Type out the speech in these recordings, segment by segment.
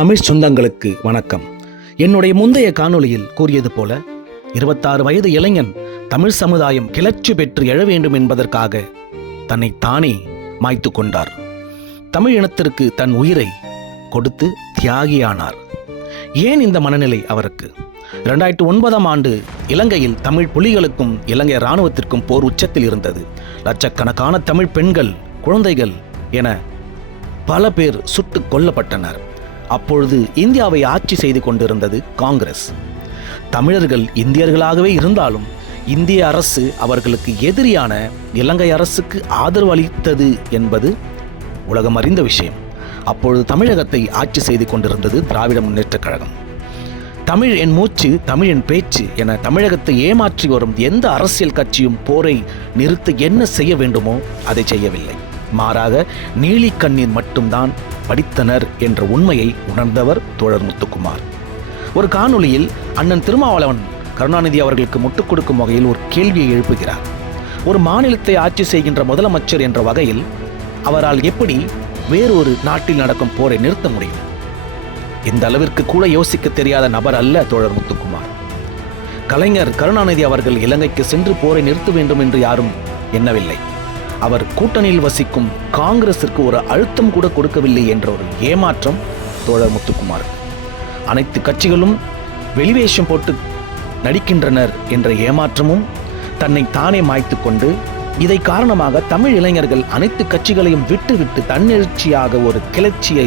தமிழ் சொந்தங்களுக்கு வணக்கம். என்னுடைய முந்தைய காணொளியில் கூறியது போல 26 வயது இளைஞன் தமிழ் சமுதாயம் கிளர்ச்சி பெற்று எழ வேண்டும் என்பதற்காக தன்னை தானே மாய்த்து கொண்டார். தமிழ் இனத்திற்கு தன் உயிரை கொடுத்து தியாகியானார். ஏன் இந்த மனநிலை அவருக்கு? 2009ஆம் ஆண்டு இலங்கையில் தமிழ் புலிகளுக்கும் இலங்கை இராணுவத்திற்கும் போர் உச்சத்தில் இருந்தது. லட்சக்கணக்கான தமிழ் பெண்கள், குழந்தைகள் என பல பேர் சுட்டுக் கொல்லப்பட்டனர். அப்பொழுது இந்தியாவை ஆட்சி செய்து கொண்டிருந்தது காங்கிரஸ். தமிழர்கள் இந்தியர்களாகவே இருந்தாலும் இந்திய அரசு அவர்களுக்கு எதிரியான இலங்கை அரசுக்கு ஆதரவு அளித்தது என்பது உலகம் அறிந்த விஷயம். அப்பொழுது தமிழகத்தை ஆட்சி செய்து கொண்டிருந்தது திராவிட முன்னேற்றக் கழகம். தமிழ் என் மூச்சு, தமிழ் என் பேச்சு என தமிழகத்தை ஏமாற்றி வரும் எந்த அரசியல் கட்சியும் போரை நிறுத்த என்ன செய்ய வேண்டுமோ அதை செய்யவில்லை. மாறாக நீலி கண்ணீர் மட்டும்தான் படித்தனர் என்ற உண்மையை உணர்ந்தவர் தோழர் முத்துக்குமார். ஒரு காணொளியில் அண்ணன் திருமாவளவன் கருணாநிதி அவர்களுக்கு முட்டுக் கொடுக்கும் வகையில் ஒரு கேள்வியை எழுப்புகிறார். ஒரு மாநிலத்தை ஆட்சி செய்கின்ற முதலமைச்சர் என்ற வகையில் அவரால் எப்படி வேறொரு நாட்டில் நடக்கும் போரை நிறுத்த முடியும்? இந்த அளவிற்கு கூட யோசிக்க தெரியாத நபர் அல்ல தோழர் முத்துக்குமார். கலைஞர் கருணாநிதி அவர்கள் இலங்கைக்கு சென்று போரை நிறுத்த வேண்டும் என்று யாரும் எண்ணவில்லை. அவர் கூட்டணியில் வசிக்கும் காங்கிரசிற்கு ஒரு அழுத்தம் கூட கொடுக்கவில்லை என்ற ஒரு ஏமாற்றம் தோழர் முத்துக்குமார். அனைத்து கட்சிகளும் வெளிவேஷம் போட்டு நடிக்கின்றனர் என்ற ஏமாற்றமும் தன்னை தானே மாய்த்து கொண்டு, இதை காரணமாக தமிழ் இளைஞர்கள் அனைத்து கட்சிகளையும் விட்டுவிட்டு தன்னெழுச்சியாக ஒரு கிளர்ச்சியை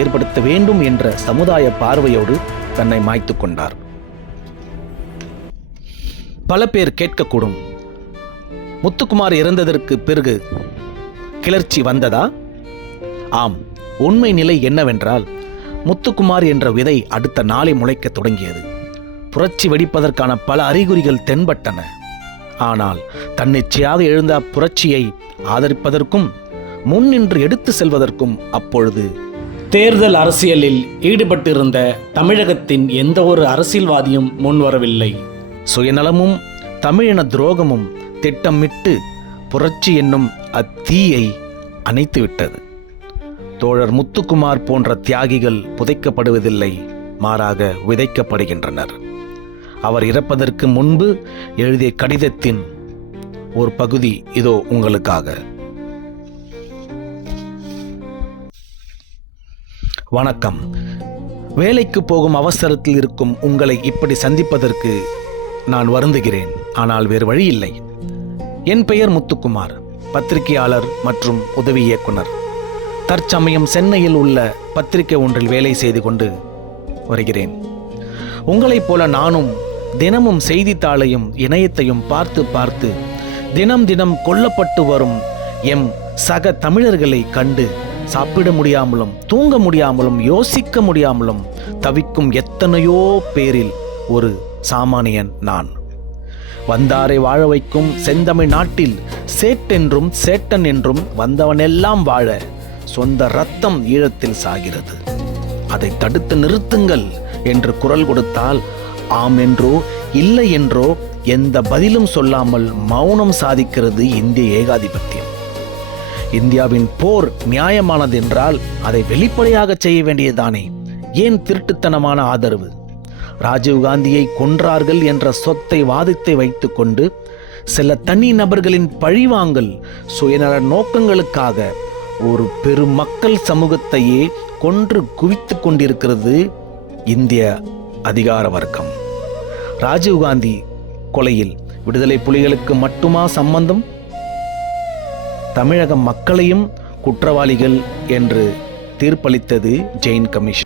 ஏற்படுத்த வேண்டும் என்ற சமுதாய பார்வையோடு தன்னை மாய்த்து கொண்டார். பல பேர் கேட்கக்கூடும், முத்துக்குமார் இறந்ததற்கு பிறகு கிளர்ச்சி வந்ததா? ஆம், உண்மை நிலை என்னவென்றால் முத்துக்குமார் என்ற விதை அடுத்த நாளை முளைக்க தொடங்கியது. புரட்சி வெடிப்பதற்கான பல அறிகுறிகள் தென்பட்டன. ஆனால் தன்னிச்சையாக எழுந்த புரட்சியை ஆதரிப்பதற்கும் முன்னின்று எடுத்து செல்வதற்கும் அப்பொழுது தேர்தல் அரசியலில் ஈடுபட்டிருந்த தமிழகத்தின் எந்த ஒரு அரசியல்வாதியும் முன்வரவில்லை. சுயநலமும் தமிழின துரோகமும் திட்டமிட்டு புரட்சி என்னும் அத்தீயை அணைத்து விட்டது. தோழர் முத்துக்குமார் போன்ற தியாகிகள் புதைக்கப்படுவதில்லை, மாறாக விதைக்கப்படுகின்றனர். அவர் இறப்பதற்கு முன்பு எழுதிய கடிதத்தின் ஒரு பகுதி இதோ உங்களுக்காக. வணக்கம். வேலைக்கு போகும் அவசரத்தில் இருக்கும் உங்களை இப்படி சந்திப்பதற்கு நான் வருந்துகிறேன். ஆனால் வேறு வழி இல்லை. என் பெயர் முத்துக்குமார், பத்திரிகையாளர் மற்றும் உதவி இயக்குனர். தற்சமயம் சென்னையில் உள்ள பத்திரிகை ஒன்றில் வேலை செய்து கொண்டு வருகிறேன். உங்களைப் போல நானும் தினமும் செய்தித்தாளையும் இணையத்தையும் பார்த்து தினம் கொல்லப்பட்டு வரும் எம் சக தமிழர்களை கண்டு சாப்பிட முடியாமலும் தூங்க முடியாமலும் யோசிக்க முடியாமலும் தவிக்கும் எத்தனையோ பேரில் ஒரு சாமானியன் நான். வந்தாரை வாழ வைக்கும் செந்தமிழ் நாட்டில் சேட்டென்றும் சேட்டன் என்றும் வந்தவனெல்லாம் வாழ சொந்த ரத்தம் ஈழத்தில் சாகிறது. அதை தடுத்து நிறுத்துங்கள் என்று குரல் கொடுத்தால் ஆம் என்றோ இல்லை என்றோ எந்த பதிலும் சொல்லாமல் மௌனம் சாதிக்கிறது இந்திய ஏகாதிபத்தியம். இந்தியாவின் போர் நியாயமானது என்றால் அதை வெளிப்படையாக செய்ய வேண்டியதுதானே? ஏன் திருட்டுத்தனமான ஆதரவு? ராஜீவ்காந்தியை கொன்றார்கள் என்ற சொத்தை வாதத்தை வைத்துக் கொண்டு சில தனி நபர்களின் பழிவாங்கல் சுயநல நோக்கங்களுக்காக ஒரு பெருமக்கள் சமூகத்தையே கொன்று குவித்து கொண்டிருக்கிறது இந்திய அதிகார வர்க்கம். ராஜீவ்காந்தி கொலையில் விடுதலை புலிகளுக்கு மட்டுமா சம்பந்தம்? தமிழக மக்களையும் குற்றவாளிகள் என்று தீர்ப்பளித்தது ஜெயின் கமிஷன்.